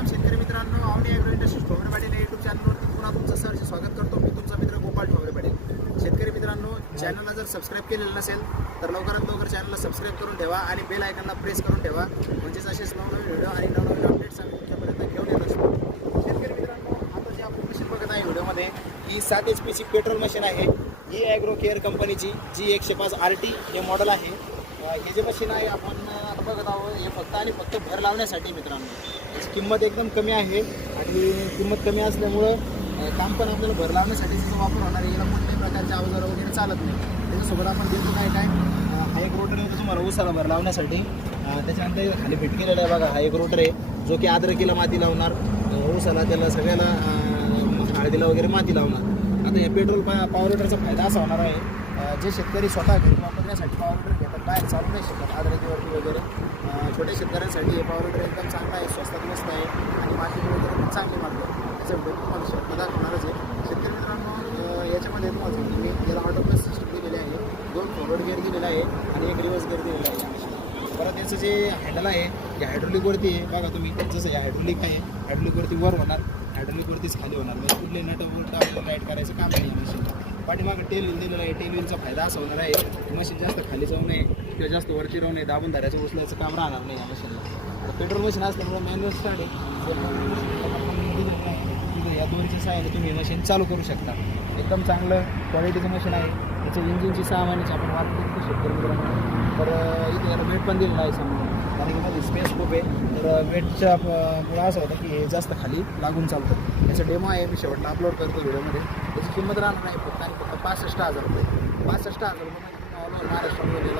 राम शेतकरी मित्रांनो आवडी ॲग्रो इंडस्ट्रीज ठोबरे पाटील या युट्यूब चॅनलवरती पुन्हा तुमचं सहर्ष स्वागत करतो. मी तुमचा मित्र गोपाळ ठोबरे पाटील. शेतकरी मित्रांनो चॅनलला जर सबस्क्राईब केलेलं नसेल तर लवकरात लवकर चॅनलला सबस्क्राईब करून ठेवा आणि बेल आयकनला प्रेस करून ठेवा. म्हणजेच असेच नवनवीन व्हिडिओ आणि नवनवीन अपडेट्स आम्ही तुमच्यापर्यंत घेऊन येत असतो. शेतकरी मित्रांनो आता जे आपण मशीन बघत आहे व्हिडिओमध्ये ही सात एच पीची पेट्रोल मशीन आहे. ही ॲग्रो केअर कंपनीची जी एकशे पाच आर टी हे मॉडेल आहे. हे जे मशीन आहे आपण आता बघत आहोत हे फक्त आणि फक्त भर लावण्यासाठी मित्रांनो. किंमत एकदम कमी आहे आणि किंमत कमी असल्यामुळं काम पण आपल्याला भर लावण्यासाठी त्याचा वापर होणार आहे. याला कोणत्याही प्रकारचे अवजार वगैरे चालत नाही. त्याच्यासोबत आपण देतो काय काय? हा एक रोटर येतो तुम्हाला उसाला भर लावण्यासाठी. त्याच्यानंतर खाली फिट केलेला आहे बघा हा एक रोटर आहे जो की आद्रकीला माती लावणार. उसाला त्याला सगळ्याला हळदीला वगैरे माती लावणार. आता या पेट्रोल पा पॉवर रोटरचा फायदा असा होणार आहे जे शेतकरी स्वतः घरी वापरण्यासाठी पॉवर घेतात बाहेर चालू नाही शकत आदरातीवरती वगैरे. छोट्या शेतकऱ्यांसाठी हे पॉवर एकदम चांगला आहे स्वस्तात मस्त आहे आणि मार्केट वगैरे पण चांगली मारतात. त्याचा तुम्हाला शेवटी दाखवणारच आहे. शेतकरी मित्रांनो याच्यामध्ये तुम्हाला सांगतो मी याला ऑटो प्लस सिस्टम दिलेली आहे. दोन फॉरवर्ड गेअर दिलेला आहे आणि एक रिव्हर्स गेअर दिलेला आहे. परत याचं जे हँडल आहे ते हायड्रोलिकवरती आहे. बघा तुम्ही जसं हे हायड्रोलिक आहे हायड्रोलिकवरती वर होणार हायड्रोलिकवरतीच खाली होणार. म्हणजे कुठले नट वगैरे आपल्याला राईट करायचं काम नाही पाठीमागं टेल व्हील दिलेलं आहे. टेल फायदा असा होणार आहे. मशीन जास्त खाली जाऊ नये किंवा जास्त वरती राहू नये. दाबून धरायचं उचलायचं काम राहणार नाही या मशीनला. पेट्रोल मशीन असल्यामुळे मॅन्युअल स्टार्ट आहे. या दोनच्या सहाय्याने तुम्ही मशीन चालू करू शकता. एकदम चांगलं क्वालिटीचं मशीन आहे. त्याचं इंजिनची सहा महिन्याची आपण वाट करू शकतो मित्रांनो. तर इथे याला भेट पण दिलेलं आहे समजा कारण की माझी स्पेस खूप आहे. तर वेटच्या मुळे असं होतं की हे जास्त खाली लागून चालतं. याचा डेमो आहे मी शेवटला अपलोड करतो व्हिडिओमध्ये. त्याची किंमत राहणार नाही फक्त आणि फक्त पासष्ट हजार रुपये. पासष्ट हजार रुपये म्हणजे महाराष्ट्रामध्ये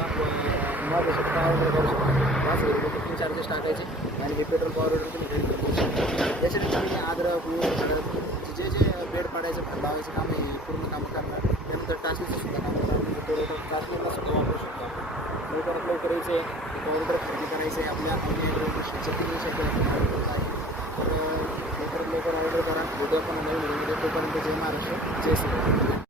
महाराष्ट्रात ऑर्डर करू पाच हजार रुपये तीन चार्जेस टाकायचे. आणि हे पेट्रोल पॉवर ऑर्डर तुम्ही खरेदी करू शकता. याच्याने मी अद्रक जे जे बेड पाडायचं भात लावायचं काम आहे हे पूर्ण काम करणार त्यानंतर टाचणीचं सुद्धा काम करणार. म्हणजे सुद्धा वापरू शकतो आपण. लवकरात लवकर यायचे आहे ऑर्डर खरेदी करायचं आहे आपल्या तीन वर्षाचे आहे तर लवकरात लवकर ऑर्डर करा उद्या पण नवीन व्हिडिओमध्ये तोपर्यंत जय महाराष्ट्र जय श्री